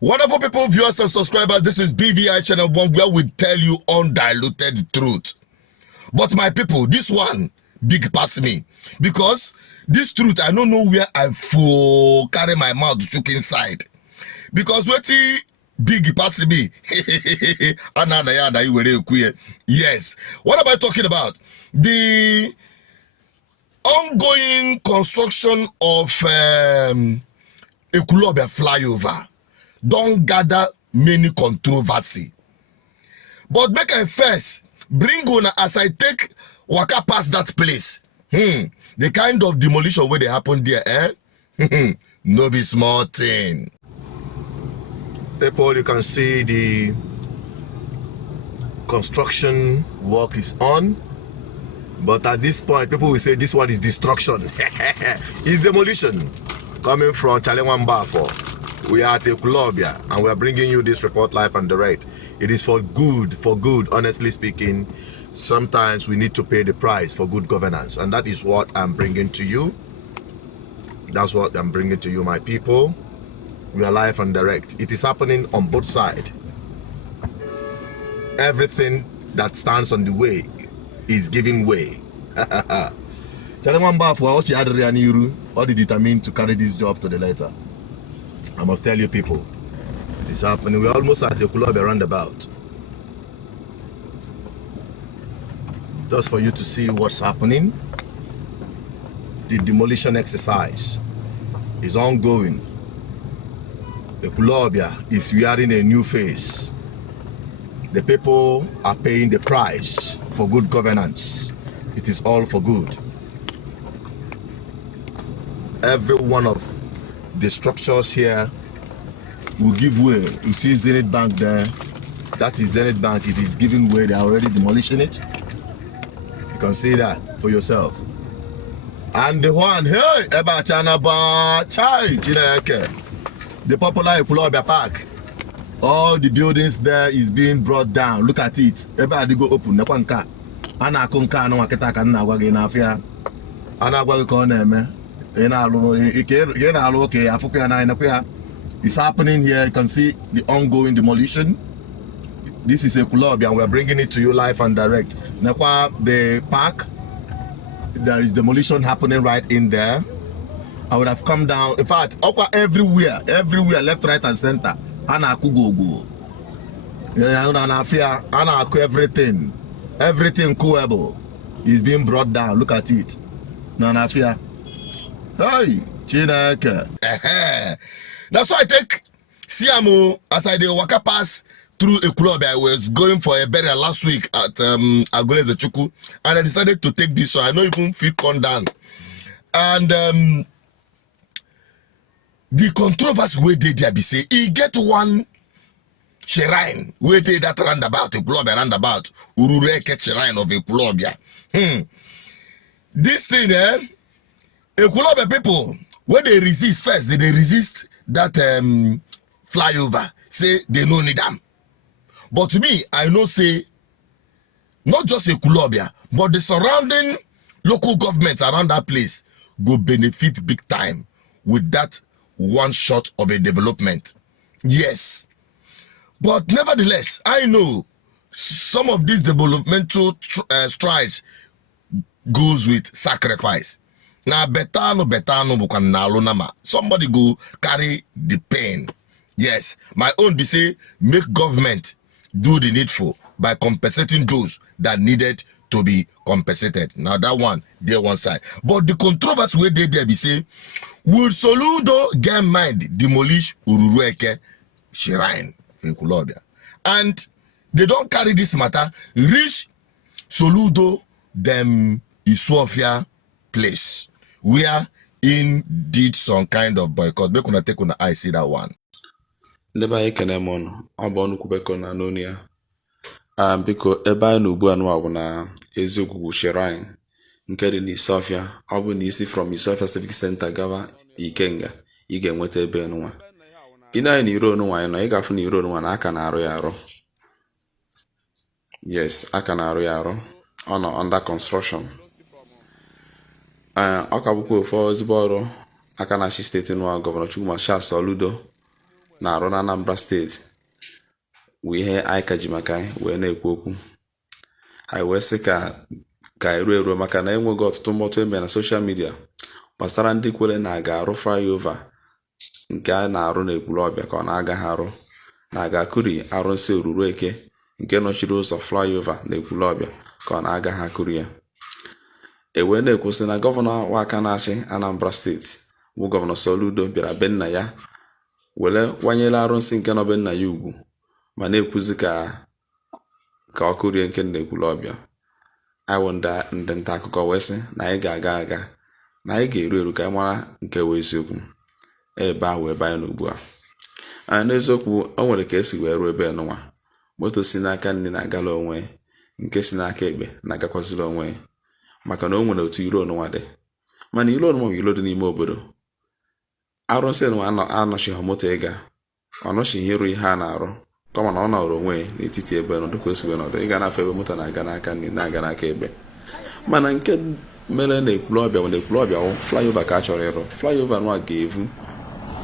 Wonderful people, viewers and subscribers, this is BVI Channel 1 where we tell you undiluted truth. But my people, this one big pass me. Because this truth, I don't know where I carry my mouth to choke inside. Because what big pass me. Yes. What am I talking about? The ongoing construction of Ekwulobia flyover don't gather many controversy. But make I first bring on as I take waka past that place. The kind of demolition where they happen there, no be small thing. People, you can see the construction work is on. But at this point, people will say this one is destruction. It's demolition. Coming from Chalenwambafo. We are at Ekwulobia and we are bringing you this report live and direct. It is for good, honestly speaking. Sometimes we need to pay the price for good governance, and that is what I'm bringing to you. That's what I'm bringing to you, my people. We are live and direct. It is happening on both sides. Everything that stands on the way is giving way. Chalenwamba for all determined to carry this job to the letter. I must tell you people, it is happening. We're almost at the Ekwulobia roundabout. Just for you to see what's happening. The demolition exercise is ongoing. Ekwulobia is wearing a new face. The people are paying the price for good governance. It is all for good. Every one of the structures here will give way. You see Zenith Bank there. That is Zenith Bank. It is giving way. They are already demolishing it. You can see that for yourself. And the one, hey, the popular Ekwulobia Park. All the buildings there is being brought down. Look at it. Everybody go open. It's happening here. You can see the ongoing demolition. This is Ekwulobia and we're bringing it to you live and direct. The park, there is demolition happening right in there. I would have come down. In fact, everywhere, left, right, and center. Everything coolable is being brought down. Look at it. Hey, Chineke. That's why I take Siamo as I did waka pass through Ekwulobia. I was going for a burial last week at Agole the Chuku, and I decided to take this, so I don't even feel come down. And the controversy where they be say, he get one shrine where they that roundabout Ekwulobia roundabout Urureke shrine of Ekwulobia. This thing, Ekwulobia people, when they resist first, they resist that flyover, say they no need them. But to me, I know say, not just Ekwulobia, but the surrounding local governments around that place go benefit big time with that one shot of a development. Yes. But nevertheless, I know some of these developmental strides goes with sacrifice. Now, somebody go carry the pain. Yes, my own be say, make government do the needful by compensating those that needed to be compensated. Now that one, there one side. But the controversy where they be say, will Soludo get mind demolish Ururueke shrine in Ekwulobia? And they don't carry this matter, reach Soludo them Isuofia place, where in did some kind of boycott. They could take on the eye see that one. Never I can on Abon Kubekon Anonia. Because Eba Nubu and Wabuna Ezugu Shrine, Nkeri ni Sofia, Abunisi from Isofia Civic Center Gava, Ikenga, Igen Wete Benua. Ina in Iron wine, I got from Iron one, I can arrow. Yes, I can arrow on under construction. Akabuko for Ziboro, Akanashi State in Governor Chuma Soludo, na-arụ na Anambra steeti wụ ihe anyị ka ji maka anyị wee na-ekwu okwu. Anyị wee sị ka eruo maka na enweghị ọtụtụ mkpọtụ eme na soshal midia gbasara ndị kwere na aga arụ flyover nke a na-arụ na Ekwulobia ka ọ na-agaghị arụ, na-aga akụri arụsị oruru eke nke nọchiri ụzọ flyover na Ekwulobia ka ọ na-agaghị akụri ya. Wee na-ekwusị na gọvanọ waka na-achị Anambra steeti bụ gọvanọ Soludo bịara be nna ya were kwanyere arụsị nke nọ be nna ya ugwu ma na-ekwuzi ka ọ kụrie nke na Ekwulobia. Anyị ndị nta akụkọ wee sị na anyị ga-aga na anyị ga-eru ka anyị mara nke wee eziokwu ebe ahụ ebe anyị n'ugbu a. N'eziokwu o nwere ka esi wee ruo ebe nwa moto si n'aka nne na-agala onwe nke si n'aka ekpe na-agakwaziri onwe maka na o nwere otu iro ọnụnwa dị, mana iro ọnụnwa bụ iro dị n'ime obodo. Arụsị nwa anọchighị moto ịga, ọ nọchighị ihe ihe a na-arụ kama na ọ nọrọ onwe n'etiti ebe nọdụ ka o si wee nọdụ ịga n'afọ ebe moto na-aga n'aka nne na-aga n'aka ekpe. Mana nke mere na Ekwulobia na Ekwulobia flyover ka a chọrọ ịrụ. Flyover nwa ga-evu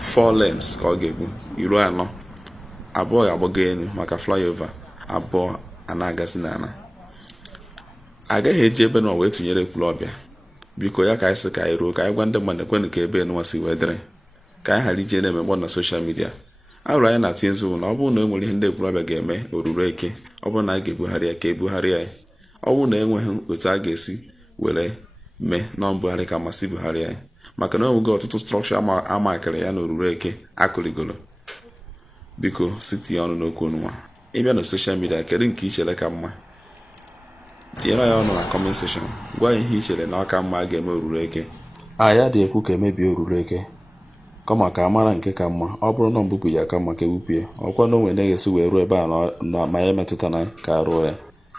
4 lanes ka ọ ga-ebu, iro anọ, abụọ ga-agbago elu maka flyover, abụọ a na-agazi n'ala. Agaghị eji ebe nwa wee tụnyere Ekwulobia. Biko ya ka anyị sị ka anyị ruo ka anyị gwa ndị mmadụ ekwenụ ka ebe nwa si wee dịrị ka anyị ghara ije na-emegbo na soshal midia. Arụrụ anyị na-atụ nzu na ọ bụrụ na e nwere ihe ndị Ekwulobia ga-eme oruru eke, ọ bụrụ na a ga-ebugharị ya ka ebugharị ya. Ọ bụrụ na enweghị otu a ga-esi were mee na mbugharị ka masị bugharị ya, maka na enweghị ọtụtụ strọkchọ amakịrị ya na oruru eke akụrigolo. Biko site ọnụ n'okwu nwa ịbịa na soshal midia, kedu nke ichere ka mma? Tinyere ya ọnụ na comment section, gwa ihe ichere na ọ ka mma a ga-eme oruru eke. Ya dị ekwu ka emebie oruru eke kama ka amara nke ka mma. Ọ bụrụ na mbupụ ya ka mma ka ewupụ ya, ọkwa na onwe na-egesi wee ruo ebe a na ma ya metụta na ka arụọ ya.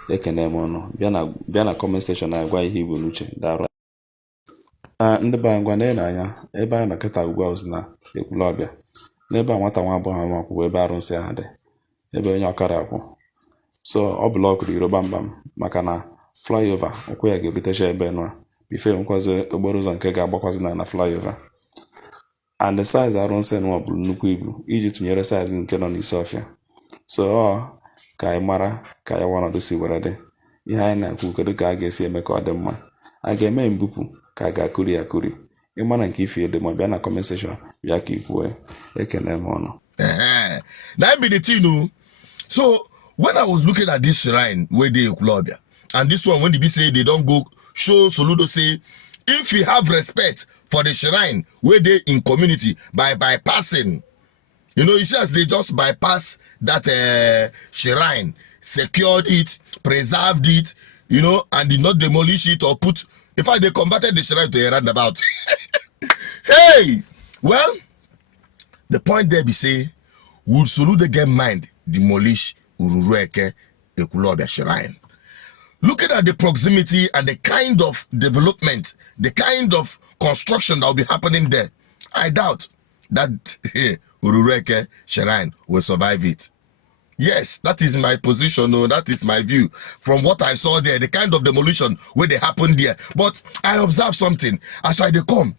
Ekene m ọnụ, bịa na comment section na agwa ihe ibu n'uche. Dara ndị be anyị ngwa na-anya ebe anyị nọkịta ugbu a na Ekwulobia, n'ebe a nwata nwa agbọghọ ahụ akwụ ebe arụsị ahụ dị, ebe onye ọkara akwụ. So ọ blọkụrụ iro gbamgbam maka na flyover ụkwụ ya ga-erutecha ebe nọ bife nkwazi okporo ụzọ nke ga-agbakwazi na flyover. And the size arụsị nwa bụ nnukwu ibu iji tụnyere size nke nọ n'isi ọfịa. So ka anyị mara ka ya ọnọdụ si were dị. Ihe anyị na-ekwu kedu ka a ga-esi eme ka ọ dị mma. A ga-eme mbupụ ka a ga-akụri akụri. Ịmana nke ife dị ma bịa na comment section bịa ka ikwue. Ekene m ọnụ. That be the thing. So when I was looking at this shrine where they Ekwulobia, and this one when they be say they don't go show Soludo say if you have respect for the shrine where they in community by bypassing, you know, you see as they just bypass that shrine, secured it, preserved it, you know, and did not demolish it or put. In fact, they converted the shrine to a roundabout. Hey, well, the point there be say, would Soludo get mind demolish Ururueke Ekwulobia shrine? Looking at the proximity and the kind of development, the kind of construction that will be happening there, I doubt that Ururueke shrine will survive it. Yes, that is my position. No, that is my view. From what I saw there, the kind of demolition where they happened there. But I observed something. As I come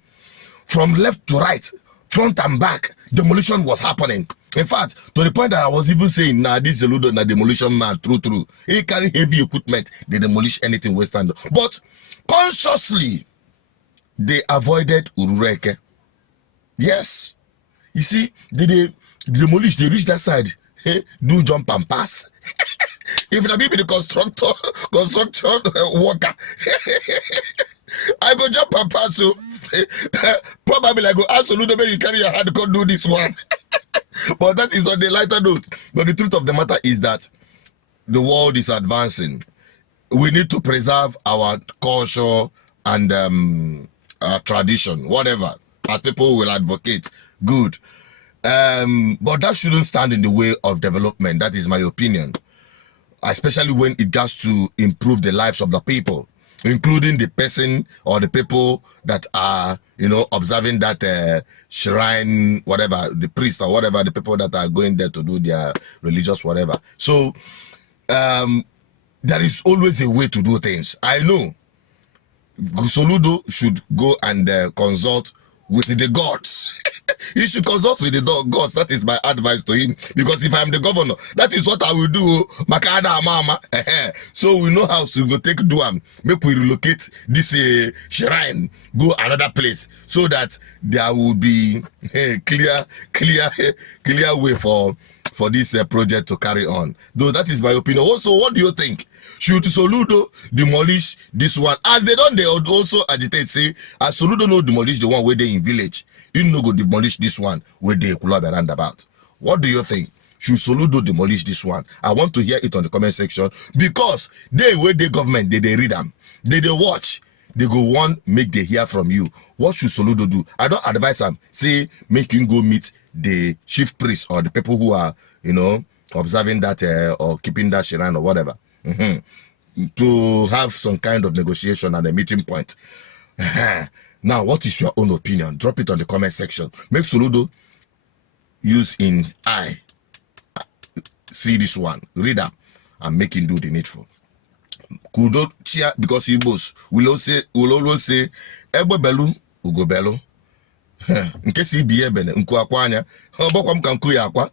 from left to right, front and back, demolition was happening. In fact, to the point that I was even saying, nah, this Soludo, nah, demolition man, true. He carry heavy equipment, they demolish anything western. But consciously, they avoided Ururueke. Yes. You see, they demolish, they reach that side, do jump and pass. If it be the construction worker, I go jump and pass. So probably I go ask Soludo, maybe you carry your hand, go do this one. But that is on the lighter note. But the truth of the matter is that the world is advancing. We need to preserve our culture and our tradition, whatever, as people will advocate. Good. But that shouldn't stand in the way of development. That is my opinion. Especially when it gets to improve the lives of the people, including the person or the people that are, you know, observing that shrine, whatever, the priest or whatever, the people that are going there to do their religious whatever. So there is always a way to do things. I know Soludo should go and consult with the gods. He should consult with the gods. That is my advice to him. Because if I'm the governor, that is what I will do. Makada mama. So we know how to go take Duam. Make we relocate this shrine, go another place, so that there will be clear way for this project to carry on. Though that is my opinion. Also, what do you think? Should Soludo demolish this one? As they don't, they also agitate, say, as Soludo no demolish the one where they in village, you no go demolish this one where they Ekwulobia roundabout. What do you think? Should Soludo demolish this one? I want to hear it on the comment section, because they where the government, they read them, they watch, they go one, make they hear from you. What should Soludo do? I don't advise them, say, make him go meet the chief priest or the people who are, observing that or keeping that shrine or whatever. To have some kind of negotiation and a meeting point. Now, what is your own opinion? Drop it on the comment section. Make Soludo use in eye. See this one, read them, and make him do the needful. Kudo cheer, because Igbos will always say Ebe belu ugo belu. Nke si bi ebe nku akwa anya obokwa m kan ku ya akwa.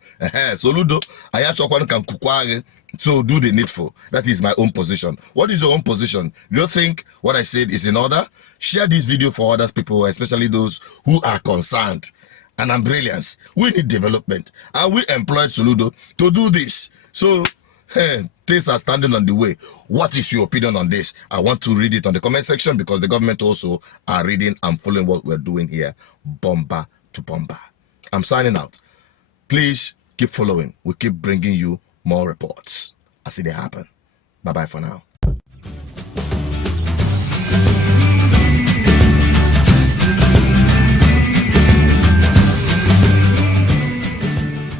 Soludo aya chokwa kan kukwa aghe. So do the needful. That is my own position. What is your own position? Do you think what I said is in order? Share this video for other people, especially those who are concerned. And I'm brilliant. We need development. And we employed Soludo to do this. So things are standing on the way. What is your opinion on this? I want to read it on the comment section, because the government also are reading and following what we're doing here, bomber to bomber. I'm signing out. Please keep following. We keep bringing you more reports as they happen. Bye-bye for now.